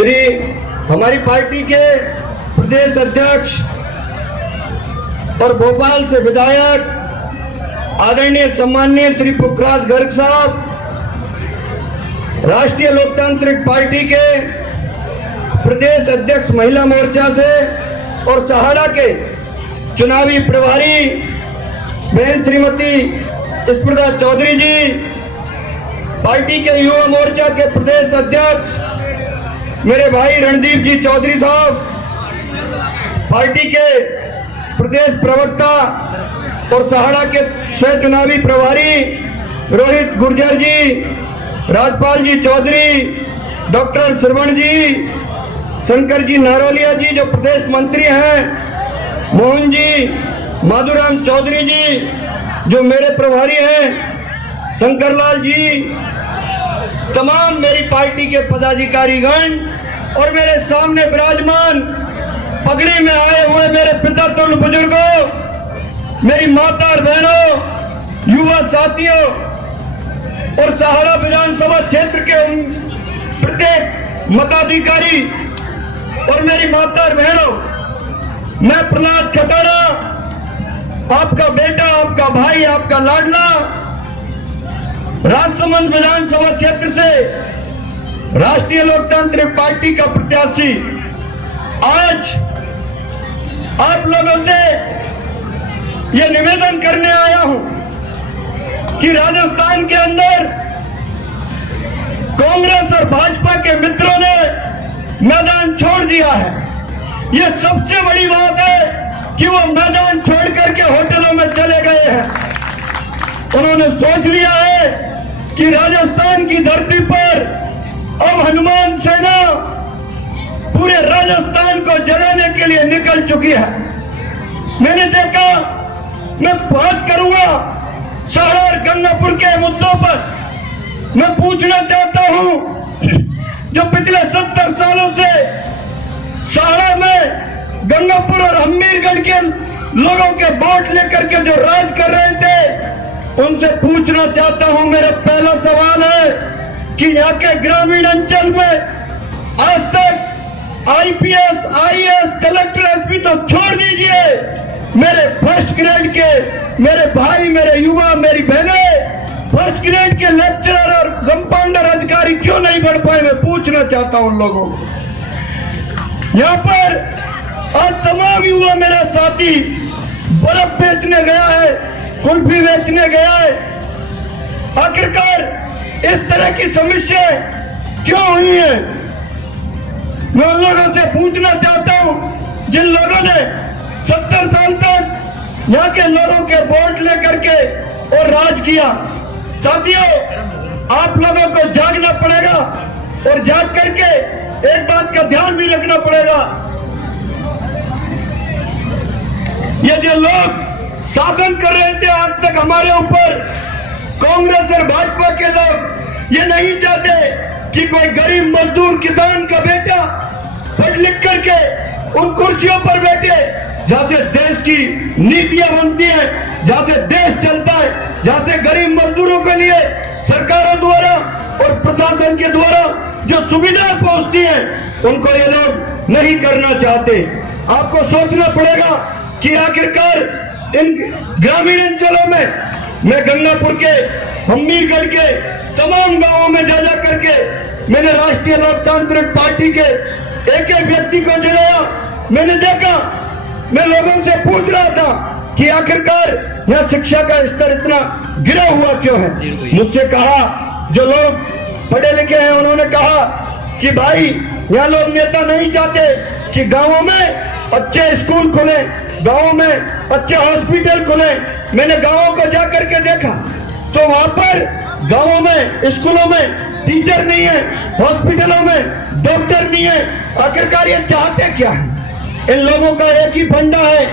श्री हमारी पार्टी के प्रदेश अध्यक्ष और भोपाल से विधायक आदरणीय सम्माननीय श्री पुखराज गर्ग साहब, राष्ट्रीय लोकतांत्रिक पार्टी के प्रदेश अध्यक्ष महिला मोर्चा से और सहाड़ा के चुनावी प्रभारी बहन श्रीमती स्मृता चौधरी जी, पार्टी के युवा मोर्चा के प्रदेश अध्यक्ष मेरे भाई रणदीप जी चौधरी साहब, पार्टी के प्रदेश प्रवक्ता और सहाड़ा के सह चुनावी प्रभारी रोहित गुर्जर जी, राजपाल जी चौधरी, डॉक्टर श्रवण जी, शंकर जी नारोलिया जी जो प्रदेश मंत्री हैं, मोहन जी, माधुराम चौधरी जी जो मेरे प्रभारी हैं, शंकरलाल जी, तमाम मेरी पार्टी के पदाधिकारीगण और मेरे सामने विराजमान पगड़ी में आए हुए मेरे पिता तुल्य बुजुर्गों, मेरी माता और बहनों, युवा साथियों और सहाड़ा विधानसभा क्षेत्र के प्रत्येक मताधिकारी और मेरी माता और बहनों, मैं प्रहलाद खटाना, आपका बेटा, आपका भाई, आपका लाडला, राजसमंद विधानसभा क्षेत्र से राष्ट्रीय लोकतांत्रिक पार्टी का प्रत्याशी आज आप लोगों से यह निवेदन करने आया हूं कि राजस्थान के अंदर कांग्रेस और भाजपा के मित्रों ने मैदान छोड़ दिया है। यह सबसे बड़ी बात है कि वो मैदान छोड़ करके होटलों में चले गए हैं। उन्होंने सोच लिया है कि राजस्थान की धरती पर अब हनुमान सेना पूरे राजस्थान को जगाने के लिए निकल चुकी है। मैंने देखा, मैं बात करूंगा सहाड़ा और गंगापुर के मुद्दों पर। मैं पूछना चाहता हूं, जो पिछले 70 सालों से सहाड़ा में गंगापुर और हमीरगढ़ के लोगों के वोट लेकर के जो राज कर रहे थे, उनसे पूछना चाहता हूं, मेरा पहला सवाल है कि यहाँ के ग्रामीण अंचल में आज तक आईपीएस, आईएएस, कलेक्टर, एसपी तो छोड़ दीजिए, मेरे फर्स्ट ग्रेड के मेरे भाई, मेरे युवा, मेरी बहनें फर्स्ट ग्रेड के लेक्चरर और कंपाउंडर अधिकारी क्यों नहीं बढ़ पाए? मैं पूछना चाहता हूं उन लोगों को। यहाँ पर आज तमाम युवा मेरा साथी बर्फ बेचने गया है, कुल्फी बेचने गया है। आखिरकार इस तरह की समस्या क्यों हुई है? मैं उन लोगों से पूछना चाहता हूं जिन लोगों ने 70 साल तक यहाँ के लोगों के वोट लेकर के और राज किया। साथियों, आप लोगों को जागना पड़ेगा और जाग करके एक बात का ध्यान भी रखना पड़ेगा, ये जो लोग शासन कर रहे थे आज तक हमारे ऊपर, कांग्रेस और भाजपा के लोग ये नहीं चाहते कि कोई गरीब मजदूर किसान का बेटा पढ़ लिख करके उन कुर्सियों पर बैठे जहां से देश की नीतियां बनती हैं, जहां से देश चलता है, जहां से गरीब मजदूरों के लिए सरकारों द्वारा और प्रशासन के द्वारा जो सुविधाएं पहुंचती हैं, उनको ये लोग नहीं करना चाहते। आपको सोचना पड़ेगा कि आखिरकार इन ग्रामीण अंचलों में, मैं गंगापुर के, हमीरगढ़ के तमाम गांवों में जा करके मैंने राष्ट्रीय लोकतांत्रिक पार्टी के एक एक व्यक्ति को जगाया। मैंने देखा, मैं लोगों से पूछ रहा था कि आखिरकार यह शिक्षा का स्तर इतना गिरा हुआ क्यों है। मुझसे कहा, जो लोग पढ़े लिखे हैं उन्होंने कहा कि भाई यहाँ लोग नेता नहीं चाहते कि गाँवों में अच्छे स्कूल खुले, गाँवों में अच्छे हॉस्पिटल खुले। मैंने गाँवों को जाकर के देखा तो वहां पर गाँवों में, स्कूलों में टीचर नहीं है, हॉस्पिटलों में डॉक्टर नहीं है। आखिरकार ये चाहते क्या है? इन लोगों का एक ही फंडा है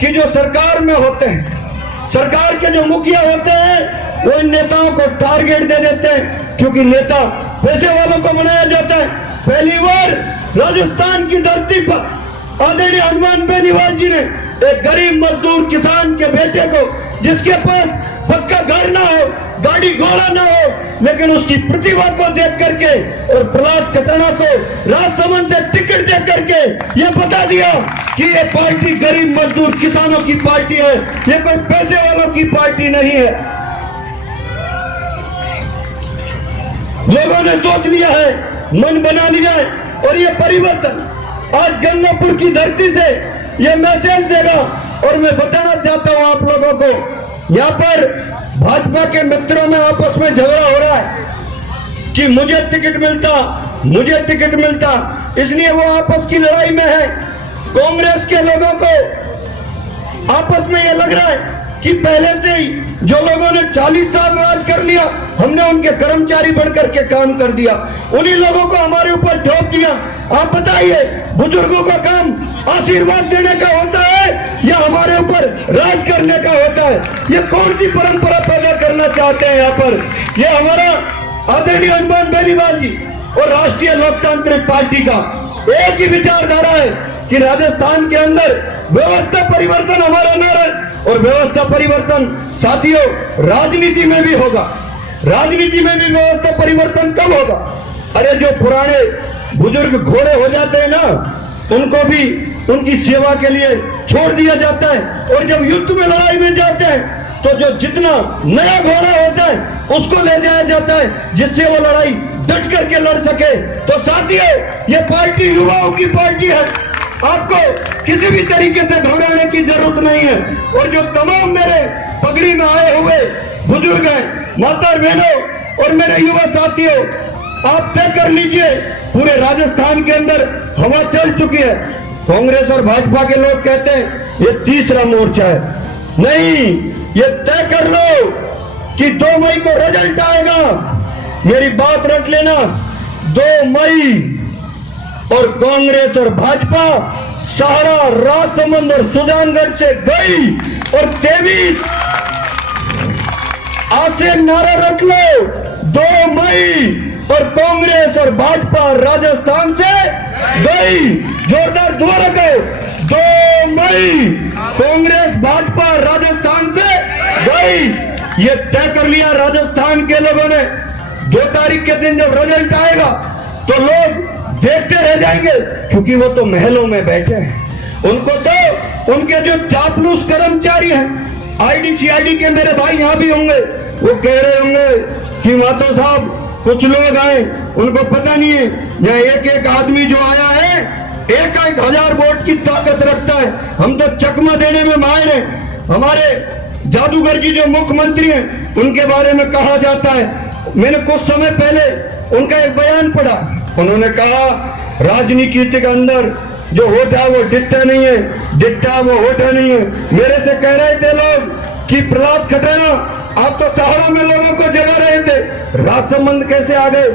कि जो सरकार में होते हैं, सरकार के जो मुखिया होते हैं, वो इन नेताओं को टारगेट दे देते हैं, क्योंकि नेता पैसे वालों को बनाया जाता है। पहली बार राजस्थान की धरती पर आदरणीय हनुमान बेनीवाल जी ने एक गरीब मजदूर किसान के बेटे को, जिसके पास पक्का घर ना हो, गाड़ी घोड़ा ना हो, लेकिन उसकी प्रतिभा को देख करके और प्रहलाद खटाना को राजसमंद से टिकट दे करके ये बता दिया कि ये पार्टी गरीब मजदूर किसानों की पार्टी है, ये कोई पैसे वालों की पार्टी नहीं है। लोगों ने सोच लिया है, मन बना लिया है, और ये परिवर्तन आज गंगापुर की धरती से ये मैसेज देगा। और मैं बताना चाहता हूं आप लोगों को, यहाँ पर भाजपा के मित्रों में आपस में झगड़ा हो रहा है कि मुझे टिकट मिलता, मुझे टिकट मिलता, इसलिए वो आपस की लड़ाई में है। कांग्रेस के लोगों को आपस में ये लग रहा है कि पहले से ही जो लोगों ने 40 साल राज कर लिया, हमने उनके कर्मचारी बनकर के काम कर दिया, उन्हीं लोगों को हमारे ऊपर थोप दिया। आप बताइए, बुजुर्गों का काम आशीर्वाद देने का होता है या हमारे ऊपर राज करने का होता है? ये कौन सी परंपरा पैदा करना चाहते हैं यहाँ पर? ये हमारा आदरणीय हनुमान बेनीवाल जी और राष्ट्रीय लोकतांत्रिक पार्टी का एक ही विचारधारा है कि राजस्थान के अंदर व्यवस्था परिवर्तन हमारा नारा है, और व्यवस्था परिवर्तन साथियों राजनीति में भी होगा। राजनीति में भी व्यवस्था परिवर्तन कब होगा? अरे जो पुराने बुजुर्ग घोड़े हो जाते हैं ना, उनको भी उनकी सेवा के लिए छोड़ दिया जाता है, और जब युद्ध में लड़ाई में जाते हैं तो जो जितना नया घोड़ा होता है उसको ले जाया जाता है, जिससे वो लड़ाई डट करके लड़ सके। तो साथियों, ये पार्टी युवाओं की पार्टी है, आपको किसी भी तरीके से घबराने की जरूरत नहीं है। और जो तमाम मेरे पगड़ी में आए हुए बुजुर्ग हैं, माता बहनों और मेरे युवा साथियों, आप तय कर लीजिए, पूरे राजस्थान के अंदर हवा चल चुकी है। कांग्रेस और भाजपा के लोग कहते हैं ये तीसरा मोर्चा है, नहीं, ये तय कर लो कि 2 मई को रिजल्ट आएगा। मेरी बात रख लेना, 2 मई, और कांग्रेस और भाजपा सहारा, राजसमंद और सुजानगढ़ से गई, और 23 आज से नारा रख लो, 2 मई, और कांग्रेस और भाजपा राजस्थान से गई। जोरदार दोबारा कहो, 2 मई, कांग्रेस भाजपा राजस्थान से गई। ये तय कर लिया राजस्थान के लोगों ने। 2 तारीख के दिन जब रिजल्ट आएगा तो लोग देखते रह जाएंगे, क्योंकि वो तो महलों में बैठे हैं। उनको तो उनके जो चापलूस कर्मचारी हैं, आईडी-सीआईडी के मेरे भाई यहाँ भी होंगे, वो कह रहे होंगे कि मातो साहब कुछ लोग आए, उनको पता नहीं है, यह एक एक आदमी जो आया है 1,000 वोट की ताकत रखता है, हम तो चकमा देने में माहिर हैं। हमारे जादूगर जी जो मुख्यमंत्री हैं, उनके बारे में कहा जाता है, मैंने कुछ समय पहले उनका एक बयान पढ़ा, उन्होंने कहा राजनीति के अंदर जो होता है वो दिखता नहीं है, दिखता वो होता नहीं है। मेरे से कह रहे थे लोग कि प्रहलाद खटाना आप तो सहारा में लोगों को जगा रहे थे, राजसमंद कैसे आ गए?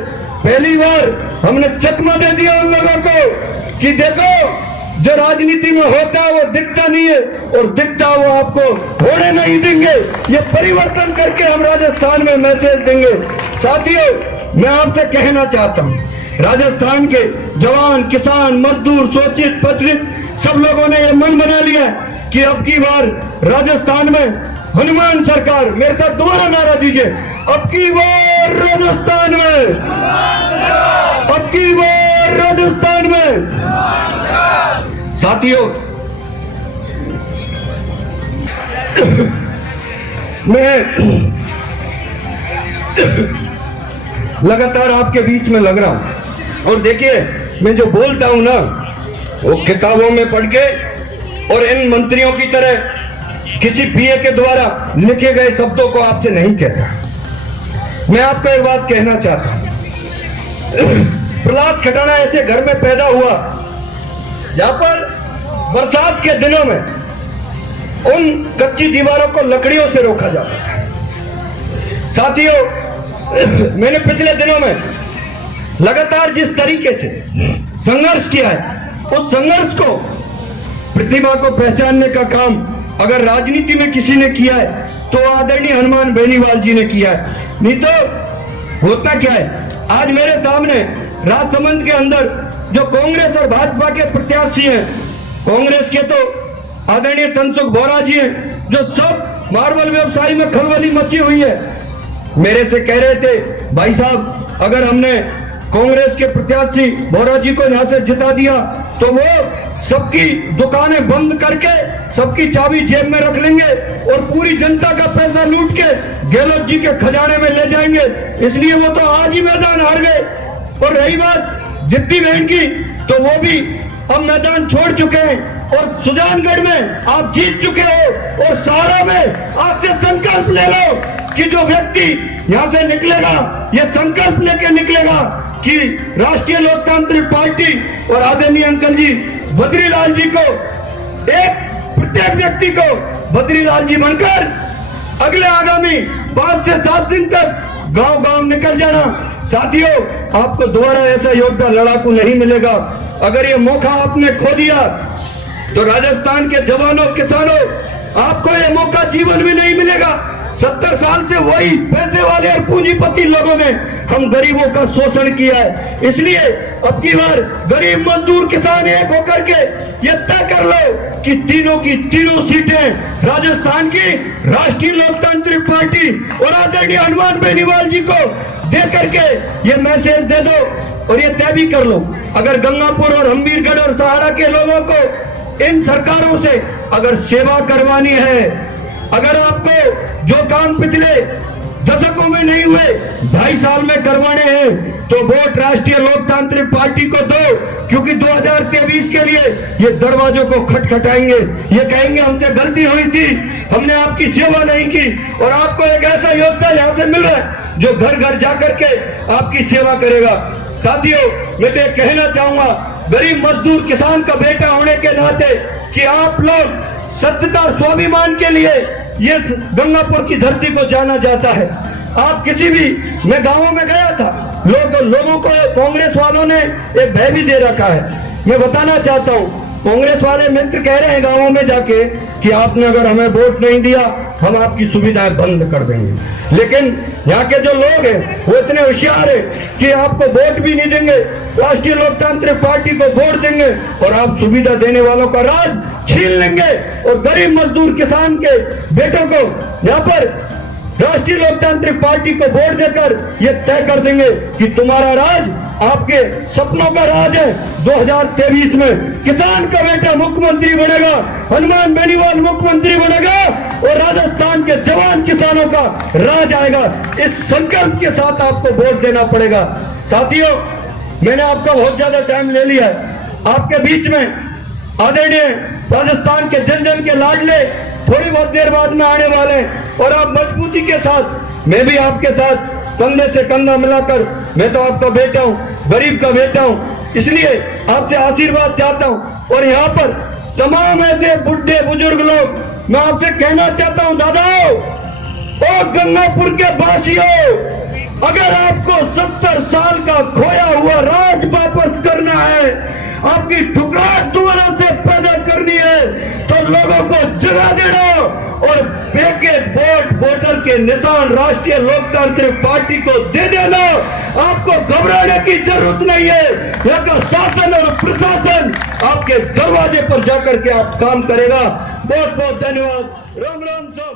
पहली बार हमने चकमा दे दिया उन लोगों को कि देखो जो राजनीति में होता है वो दिखता नहीं है, और दिखता वो आपको होने नहीं देंगे। ये परिवर्तन करके हम राजस्थान में मैसेज देंगे। साथियों, मैं आपसे कहना चाहता हूँ, राजस्थान के जवान, किसान, मजदूर, शोषित, पीड़ित सब लोगों ने यह मन बना लिया है कि अब की बार राजस्थान में हनुमान सरकार। मेरे साथ दोबारा नारा दीजिए, अब की बार राजस्थान में, अब की बार राजस्थान में। साथियों, मैं लगातार आपके बीच में लग रहा हूं, और देखिए मैं जो बोलता हूं ना, वो किताबों में पढ़ के और इन मंत्रियों की तरह किसी पीए के द्वारा लिखे गए शब्दों को आपसे नहीं कहता। मैं आपको एक बात कहना चाहता हूं, प्रहलाद खटाना ऐसे घर में पैदा हुआ जहां पर बरसात के दिनों में उन कच्ची दीवारों को लकड़ियों से रोका जाता है। साथियों, मैंने पिछले दिनों में लगातार जिस तरीके से संघर्ष किया है, उस संघर्ष को, प्रतिभा को पहचानने का काम अगर राजनीति में किसी ने किया है तो आदरणीय हनुमान बेनीवाल जी ने किया है। नहीं तो होता क्या है, आज मेरे सामने राजसमंद के अंदर जो कांग्रेस और भाजपा के प्रत्याशी हैं, कांग्रेस के तो आदरणीय तनसुख बोरा जी हैं, जो सब मार्बल व्यवसायी में खलबली मची हुई है। मेरे से कह रहे थे, भाई साहब अगर हमने कांग्रेस के प्रत्याशी भोरा जी को यहाँ से जिता दिया तो वो सबकी दुकानें बंद करके सबकी चाबी जेब में रख लेंगे और पूरी जनता का पैसा लूट के गहलोत जी के खजाने में ले जाएंगे, इसलिए वो तो आज ही मैदान हार गए। और रही बात दीप्ति बहन की, तो वो भी अब मैदान छोड़ चुके हैं और सुजानगढ़ में आप जीत चुके हो। और सहारा में आज से संकल्प ले लो कि जो व्यक्ति यहाँ से निकलेगा ये संकल्प लेके निकलेगा कि राष्ट्रीय लोकतांत्रिक पार्टी और आदरणीय अंकल जी बद्रीलाल जी को, एक प्रत्येक व्यक्ति को बद्रीलाल जी बनकर अगले आगामी 5 से 7 दिन तक गांव-गांव निकल जाना। साथियों, आपको दोबारा ऐसा योद्धा लड़ाकू नहीं मिलेगा। अगर ये मौका आपने खो दिया तो राजस्थान के जवानों किसानों, आपको ये मौका जीवन में नहीं मिलेगा। 70 साल से वही पैसे वाले और पूंजीपति लोगों ने हम गरीबों का शोषण किया है। इसलिए अब की बार गरीब मजदूर किसान एक होकर के ये तय कर लो कि तीनों की तीनों सीटें राजस्थान की राष्ट्रीय लोकतांत्रिक पार्टी और आदरणीय हनुमान बेनीवाल जी को दे करके ये मैसेज दे दो और ये तय भी कर लो। अगर गंगापुर और हमीरगढ़ और सहारा के लोगों को इन सरकारों से अगर सेवा करवानी है, अगर आपको जो काम पिछले दशकों में नहीं हुए 2.5 साल में करवाने हैं तो वोट राष्ट्रीय लोकतांत्रिक पार्टी को दो, क्योंकि 2023 के लिए ये दरवाजों को खटखटाएंगे, ये कहेंगे हमसे गलती हुई थी, हमने आपकी सेवा नहीं की। और आपको एक ऐसा योद्धा यहाँ से मिल रहा है जो घर घर जाकर के आपकी सेवा करेगा। साथियों, मैं तो कहना चाहूंगा गरीब मजदूर किसान का बेटा होने के नाते कि आप लोग सत्यता स्वाभिमान के लिए ये गंगापुर की धरती को जाना जाता है। आप किसी भी, मैं गांवों में गया था, लोगों को कांग्रेस वालों ने एक भय भी दे रखा है। मैं बताना चाहता हूँ, कांग्रेस वाले मित्र कह रहे हैं गांवों में जाके कि आपने अगर हमें वोट नहीं दिया हम आपकी सुविधाएं बंद कर देंगे। लेकिन यहाँ के जो लोग हैं वो इतने होशियार हैं कि आपको वोट भी नहीं देंगे, राष्ट्रीय लोकतांत्रिक पार्टी को वोट देंगे और आप सुविधा देने वालों का राज छीन लेंगे और गरीब मजदूर किसान के बेटों को यहाँ पर राष्ट्रीय लोकतांत्रिक पार्टी को वोट देकर ये तय कर देंगे कि तुम्हारा राज आपके सपनों का राज है। 2023 में किसान का बेटा मुख्यमंत्री बनेगा, हनुमान बेनीवाल मुख्यमंत्री बनेगा और राजस्थान के जवान किसानों का राज आएगा। इस संकल्प के साथ आपको वोट देना पड़ेगा। साथियों, मैंने आपका बहुत ज्यादा टाइम ले लिया है। आपके बीच में आदरणीय राजस्थान के जन जन के लाडले थोड़ी बहुत देर बाद में आने वाले हैं और आप मजबूती के साथ, मैं भी आपके साथ कंधे से कंधा मिलाकर, मैं तो आपका बेटा हूँ, गरीब का बेटा हूँ, इसलिए आपसे आशीर्वाद चाहता हूँ। और यहाँ पर तमाम ऐसे बुढ़े बुजुर्ग लोग, मैं आपसे कहना चाहता हूँ, दादा ओ गंगापुर के वासियों, अगर आपको 70 साल का खोया हुआ राज वापस करना है, आपकी ठुकराहट दोबारा से पैदा करनी है, तो लोगों को जगा देना और फेंके वोट बोतल के निशान राष्ट्रीय लोकतांत्रिक पार्टी को दे देना। आपको घबराने की जरूरत नहीं है। यहाँ का शासन और प्रशासन आपके दरवाजे पर जाकर के आप काम करेगा। बहुत बहुत धन्यवाद। राम राम।